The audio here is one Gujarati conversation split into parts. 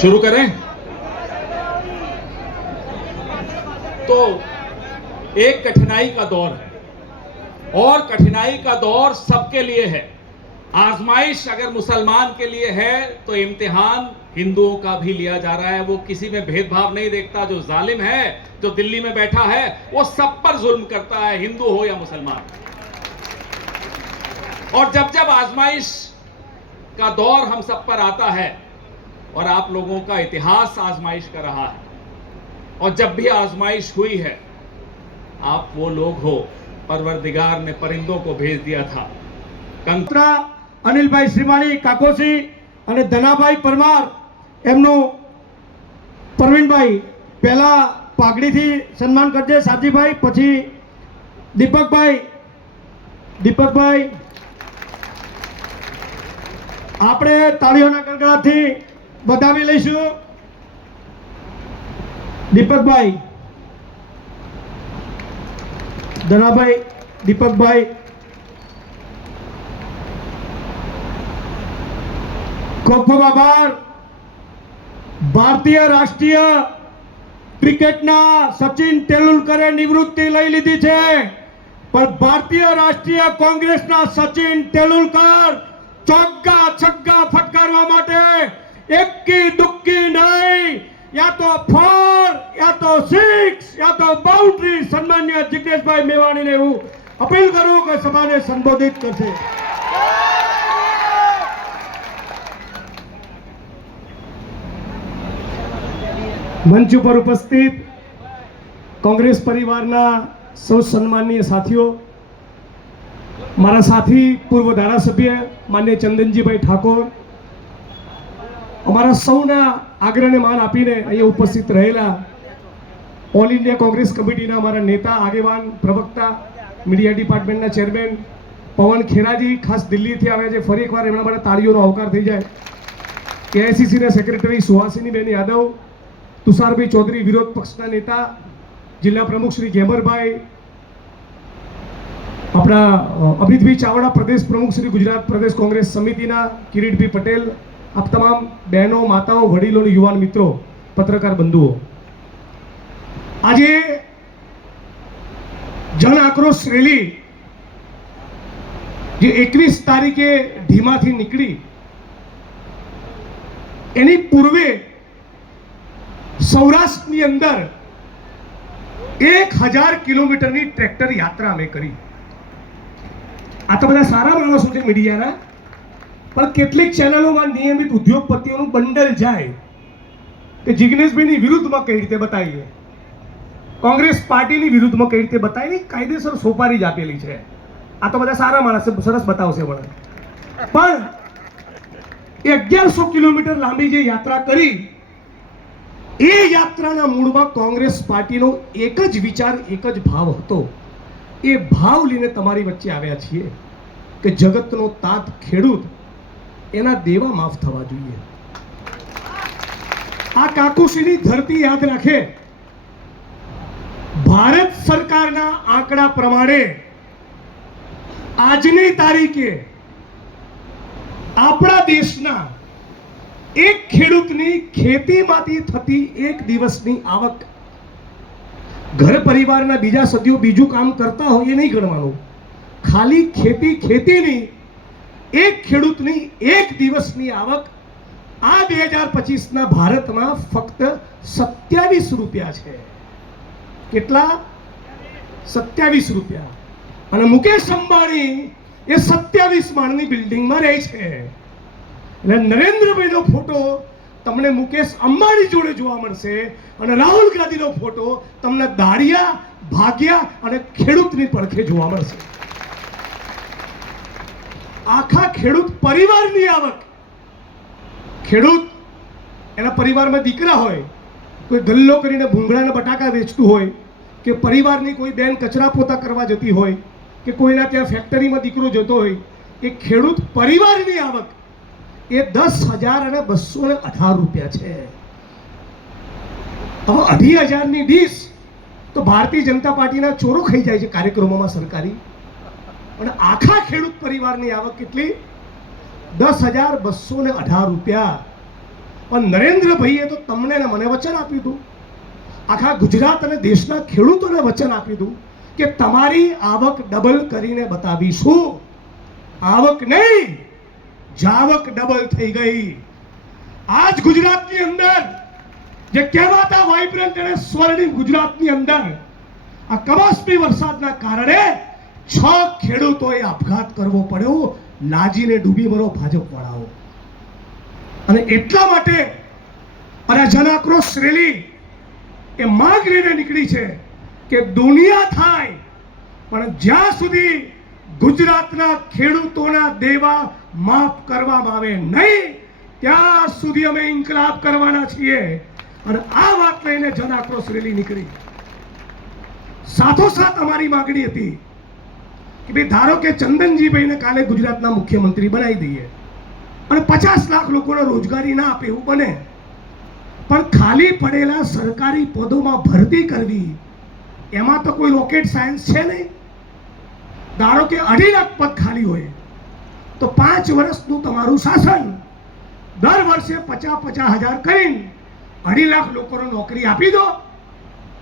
शुरू करें। तो एक कठिनाई का दौर है और कठिनाई का दौर सबके लिए है। आजमाइश अगर मुसलमान के लिए है तो इम्तिहान हिंदुओं का भी लिया जा रहा है। वो किसी में भेदभाव नहीं देखता। जो जालिम है, जो दिल्ली में बैठा है, वो सब पर जुल्म करता है, हिंदू हो या मुसलमान। और जब जब आजमाइश का दौर हम सब पर आता है, और आप लोगों का इतिहास आजमाइश का रहा है, और जब भी आजमाइश हुई है, आप वो लोग हो, परवरदिगार ने परिंदों को भेज दिया था। કંકરા અનિલભાઈ શ્રીમાળી કાકોસી અને ધનાભાઈ પરમાર એમનું પ્રવીણભાઈ પહેલા પાઘડીથી સન્માન કરજે સાજીભાઈ, પછી દીપકભાઈ આપણે તાળીઓના ગણગણાટથી વધાવી લઈશું। દીપકભાઈ, ધનાભાઈ, દીપકભાઈ, ખૂબ ખૂબ આભાર। ભારતીય રાષ્ટ્રીય ક્રિકેટના સચિન તેંડુલકરે નિવૃત્તિ લઈ લીધી છે, પણ ભારતીય રાષ્ટ્રીય કોંગ્રેસના સચિન તેંડુલકર ચોગ્ગા છગ્ગા ફટકારવા માટે એકી દુક્કી નહીં, या तो 4 या तो 6 या तो बाउंड्री सन्मान्य जिग्नेशભાઈ મેવાણીને હું અપીલ કરું કે સભાને સંબોધિત કરશે। મંચ ઉપર ઉપસ્થિત કોંગ્રેસ પરિવારના સૌ સન્માનીય સાથીઓ, મારા સાથી પૂર્વ ધારાસભ્ય માન્ય ચંદનજીભાઈ ઠાકોર, અમારા સૌના આગ્રહને માન આપીને અહીંયા ઉપસ્થિત રહેલા ઓલ ઇન્ડિયા કોંગ્રેસ કમિટીના અમારા નેતા, આગેવાન, પ્રવક્તા, મીડિયા ડિપાર્ટમેન્ટના ચેરમેન પવન ખેરાજી ખાસ દિલ્હીથી આવ્યા છે। ફરી એકવાર એમના માટે તાળીઓનો આવકાર થઈ જાય। એઆઈસીસીના સેક્રેટરી સુહાસિનીબેન યાદવ, તુષારભાઈ ચૌધરી વિરોધ પક્ષના નેતા, જિલ્લા પ્રમુખ શ્રી ગેમરભાઈ, આપણા અમિતભાઈ ચાવડા પ્રદેશ પ્રમુખ શ્રી ગુજરાત પ્રદેશ કોંગ્રેસ સમિતિના, કિરીટભાઈ પટેલ, આપ તમામ બહેનો, માતાઓ, વડીલો, યુવાન મિત્રો, પત્રકાર બંધુઓ, આજે જન આક્રોશ રેલી જે 21 તારીખે ઢીમાથી નીકળી, એની પૂર્વે સૌરાષ્ટ્રની અંદર 1000 કિલોમીટરની ટ્રેક્ટર યાત્રા અમે કરી। આ તો બધા સારા માણસો છે મીડિયાના, પણ કેટલીક ચેનલોમાં નિયમિત ઉદ્યોગપતિઓનું બંડલ જાય કે જિગ્નેશભાઈની વિરુદ્ધમાં કઈ રીતે બતાવીએ, કોંગ્રેસ પાર્ટીની વિરુદ્ધમાં કઈ રીતે બતાવી, કાયદેસર સોપારી જ આપેલી છે। આ તો બધા સારા માણસ સરસ બતાવશે, પણ 1100 કિલોમીટર લાંબી જે યાત્રા કરી, એ યાત્રાના મૂળમાં કોંગ્રેસ પાર્ટીનો એક જ વિચાર, એક જ ભાવ હતો। એ ભાવ લઈને તમારી વચ્ચે આવ્યા છીએ કે જગતનો તાત ખેડૂત, એના દેવા માફ થવા જોઈએ। આ કાકુશીની ધરતી યાદ રાખે। ભારત સરકારના આંકડા પ્રમાણે આજની તારીખે આપણા દેશના એક ખેડૂતની ખેતીમાંથી થતી એક દિવસની આવક, ઘર પરિવારના બીજા સદીઓ બીજું કામ કરતા હોય એ નહીં ગણવાનું, ખાલી ખેતીની એક ખેડૂતની એક દિવસની આવક આ 2025ના ભારતમાં ફક્ત 27 રૂપિયા છે। કેટલા? 27 રૂપિયા। અને મુકેશ અંબાણી એ 27 માળની બિલ્ડિંગમાં રહે છે। એટલે નરેન્દ્રભાઈનો ફોટો તમને મુકેશ અંબાણી જોડે જોવા મળશે, અને રાહુલ ગાંધીનો ફોટો તમને દાળિયા, ભાગ્યા અને ખેડૂતની પડખે જોવા મળશે। આખા ખેડૂત પરિવારની આવક, ખેડૂત એના પરિવારમાં દીકરા હોય, કોઈ ગલ્લો કરીને ભૂંગળાના બટાકા વેચતું હોય, કે પરિવારની કોઈ બેન કચરા પોતા કરવા જતી હોય, કે કોઈના ત્યાં ફેક્ટરીમાં દીકરો જતો હોય, એ ખેડૂત પરિવારની આવક એ 10,218 રૂપિયા છે। હવે 2,500ની ડીશ તો ભારતીય જનતા પાર્ટીના ચોરો ખાઈ જાય છે કાર્યક્રમોમાં સરકારી, અને આખા ખેડૂત પરિવારની આવક કેટલી? 10,218 રૂપિયા। પણ નરેન્દ્રભાઈએ તો તમને ને મને વચન આપ્યું હતું, આખા ગુજરાત અને દેશના ખેડૂતોને વચન આપ્યું હતું કે તમારી આવક ડબલ કરીને બતાવીશું. આવક નહીં, જાવક ડબલ થઈ ગઈ. આજ ગુજરાતની અંદર જે કહેવાતા વાઇબ્રન્ટ અને સ્વર્ણિમ ગુજરાતની અંદર આ કમોસમી વરસાદના કારણે 6 ખેડૂતોએ આપઘાત કરવો પડ્યો. લાજીને ડૂબી મરો ભાજપ વાળાઓ. અને એટલા માટે અને જન આક્રોશ રેલી એ માંગ લઈને નીકળી છે કે દુનિયા થાય પણ જ્યાં સુધી ગુજરાતના ખેડૂતોના દેવા માફ કરવામાં આવે નહીં ત્યાં સુધી અમે ઇન્કલાબ કરવાના છીએ. અને આ વાત લઈને જન આક્રોશ રેલી નીકળી. સાથોસાથ અમારી માંગણી હતી કે ભાઈ ધારો કે ચંદનજીભાઈને કાલે ગુજરાતના મુખ્યમંત્રી બનાવી દઈએ અને 50 લાખ લોકોને રોજગારી ના આપે એવું બને, પણ ખાલી પડેલા સરકારી પદોમાં ભરતી કરવી એમાં તો કોઈ રોકેટ સાયન્સ છે નહીં. ધારો કે 2.5 લાખ પદ ખાલી હોય તો 5 વર્ષનું તમારું શાસન દર વર્ષે 50,000 કરીને 2.5 લાખ લોકોને નોકરી આપી દો.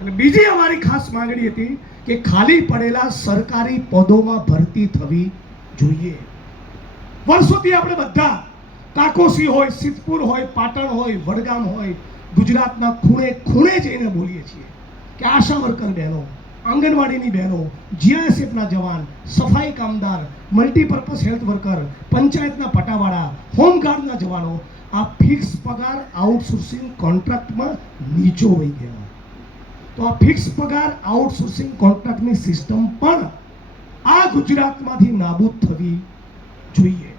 અને બીજી અમારી ખાસ માંગણી હતી કે ખાલી પડેલા સરકારી પદોમાં ભરતી થવી જોઈએ. વર્ષોથી આપણે બધા કાકોસી હોય, સિદ્ધપુર હોય, પાટણ હોય, વડગામ હોય, ગુજરાતના ખૂણે ખૂણે જઈને બોલીએ છીએ કે આશા વર્કર બહેનો, આંગણવાડીની બહેનો, જીઆઈએસએફના જવાન, સફાઈ કામદાર, મલ્ટીપર્પઝ હેલ્થ વર્કર, પંચાયતના પટાવાળા, હોમગાર્ડના જવાનો આ ફિક્સ પગાર આઉટસોર્સિંગ કોન્ટ્રાક્ટમાં નીચો વહી ગયા. તો આ ફિક્સ પગાર આઉટસોર્સિંગ કોન્ટ્રાક્ટની સિસ્ટમ પણ આ ગુજરાતમાંથી નાબૂદ થવી જોઈએ.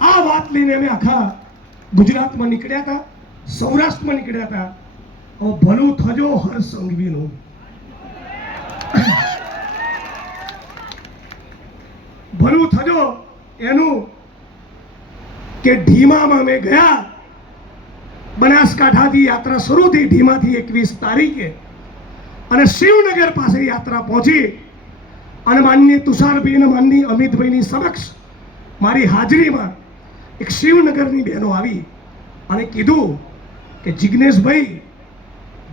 આ વાત લઈને અમે આખા ગુજરાતમાં નીકળ્યા હતા, સૌરાષ્ટ્રમાં નીકળ્યા હતા. હવે ભલું થજો હર્ષ સંઘવીનું. ભલું થજો એનું કે ઢીમામાં અમે ગયા. બનાસકાંઠાથી યાત્રા શરૂ થઈ, ઢીમાથી 21 તારીખે, અને શિવનગર પાસે યાત્રા પહોંચી. અને માનનીય તુષારભાઈ અને માનનીય અમિતભાઈની સમક્ષ મારી હાજરીમાં એક શિવનગરની બહેનો આવી અને કીધું કે જિગ્નેશભાઈ,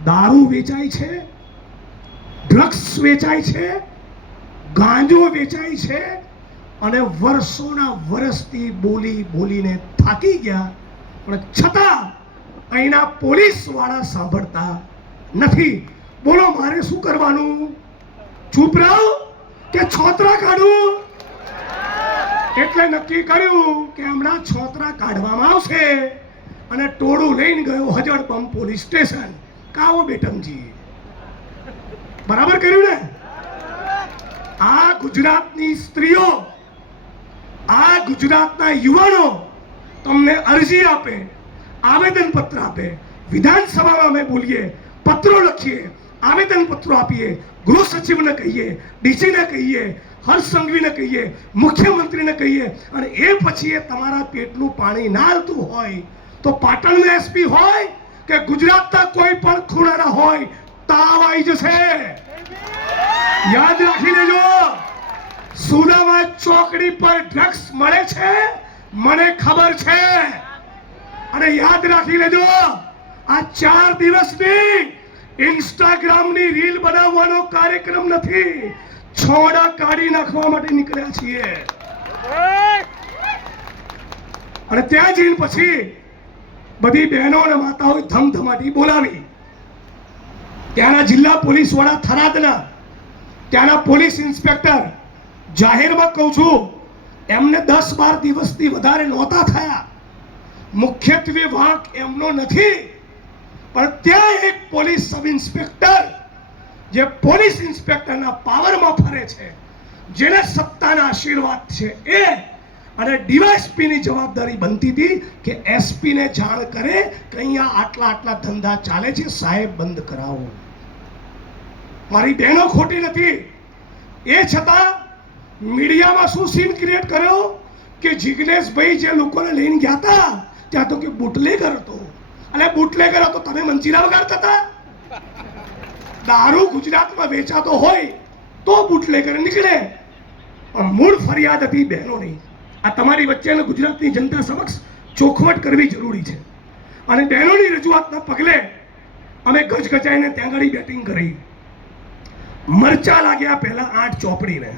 દારૂ વેચાય છે, ડ્રગ્સ વેચાય છે, ગાંજો વેચાય છે, અને વર્ષોના વર્ષથી બોલી બોલીને થાકી ગયા, પણ છતાં અહીંના પોલીસ વાળા સાંભળતા નથી. બોલો મારે શું કરવાનું? ચૂપ રહું કે છોતરા કાઢું? એટલે નક્કી કર્યું કે હમણાં છોતરા કાઢવામાં આવશે. અને ટોળું લઈને ગયો હજડપંપ પોલીસ સ્ટેશન. કાવો બેટમજી, બરાબર કર્યું ને? આ ગુજરાતની સ્ત્રીઓ, આ ગુજરાતના યુવાનો તમને અરજી આપે, આવેદન પત્ર આપે, વિધાનસભામાં અમે બોલીએ, પત્રો લખીએ, આવેદન પત્રો આપીએ, ગૃહ સચિવને કહીએ, ડીસીને કહીએ, હર્ષ સંઘવીને કહીએ, મુખ્યમંત્રીને કહીએ, અને એ પછી એ તમારા પેટનું પાણી ના હાલતું હોય તો પાટણના એસપી હોય કે ગુજરાતના કોઈ પણ ખૂણાના હોય, તાવ આવી જશે. યાદ રાખી લેજો, સુદામા ચોકડી પર ડ્રગ્સ મળે છે, મને ખબર છે. અને યાદ રાખી લેજો, આ 4 દિવસની ઇન્સ્ટાગ્રામની રીલ બનાવવાનો કાર્યક્રમ નથી, છોડા કાઢી નાખવા માટે નીકળ્યા છીએ. અને ત્યાં જઈને પછી બધી બહેનો અને માતાઓએ ધમધમાટી બોલાવી. ત્યાંના જિલ્લા પોલીસ વડા થરાદના, ત્યાંના પોલીસ ઇન્સ્પેક્ટર, જાહેરમાં કહું છું, એમને 10-12 દિવસથી વધારે નહોતા થયા. મુખ્યત્વે વાંક એમનો નથી, પણ ત્યાં એક પોલીસ સબ ઇન્સ્પેક્ટર જે પોલીસ ઇન્સ્પેક્ટરના પાવરમાં ફરે છે, જેને સત્તાના આશીર્વાદ છે, એ અને ડીવાયએસપીની જવાબદારી બનતી હતી કે એસપીને જાણ કરે કે અહીંયા આટલા ધંધા ચાલે છે, સાહેબ બંધ કરાવો. મારી બહેનો ખોટી નથી. એ છતાં મીડિયામાં શું સીન ક્રિએટ કર્યો કે જિગ્નેશભાઈ જે લોકોને લઈને ગયા હતા ત્યાં તો કે બુટલેગર હતો. અને બુટલેગર હતો, તમે મંચીરા વગાડતા હતા? દારૂ ગુજરાતમાં વેચાતો હોય તો બુટલેગર નીકળે, પણ મૂળ ફરિયાદ હતી બહેનો નહીં. આ તમારી વચ્ચે ગુજરાતની જનતા સમક્ષ ચોખવટ કરવી જરૂરી છે. અને બહેનોની રજૂઆતના પગલે અમે ગજગજાઈને ત્યાં આગળ બેટિંગ કરી. મરચા લાગ્યા પહેલા 8 ચોપડીને.